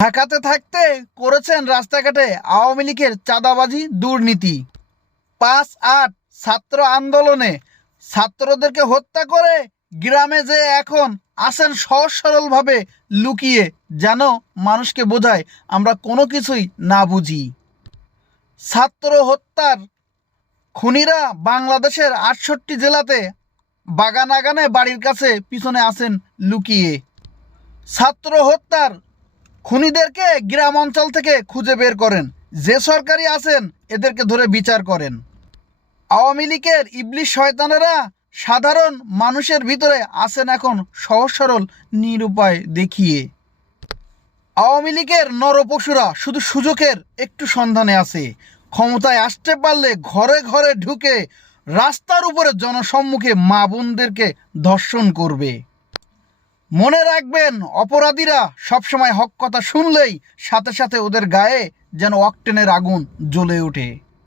ঢাকাতে থাকতে করেছেন রাস্তাঘাটে আওয়ামী লীগের চাঁদাবাজি দুর্নীতি। ৫-৮ ছাত্র আন্দোলনে ছাত্রদেরকে হত্যা করে গ্রামে যে এখন আসেন সহজ সরলভাবে লুকিয়ে, যেন মানুষকে বোঝায় আমরা কোনো কিছুই না বুঝি। ছাত্র হত্যার খুনিরা বাংলাদেশের ৬৮ জেলাতে বাগান আগানে বাড়ির কাছে পিছনে আসেন লুকিয়ে। ছাত্র হত্যার খুনিদেরকে গ্রাম অঞ্চল থেকে খুঁজে বের করেন, যে সরকারি আছেন এদেরকে ধরে বিচার করেন। আওয়ামী লীগের ইবলিশ শয়তানেরা সাধারণ মানুষের ভিতরে আছেন এখন সহজ সরল নিরুপায় দেখিয়ে। আওয়ামী লীগের নরপশুরা শুধু সুযোগের একটু সন্ধানে আছে। ক্ষমতায় আসতে পারলে ঘরে ঘরে ঢুকে রাস্তার উপরে জনসম্মুখে মা বোনদেরকে ধর্ষণ করবে। মনে রাখবেন, অপরাধীরা সবসময় হক কথা শুনলেই সাথে সাথে ওদের গায়ে যেন অকটেনের আগুন জ্বলে ওঠে।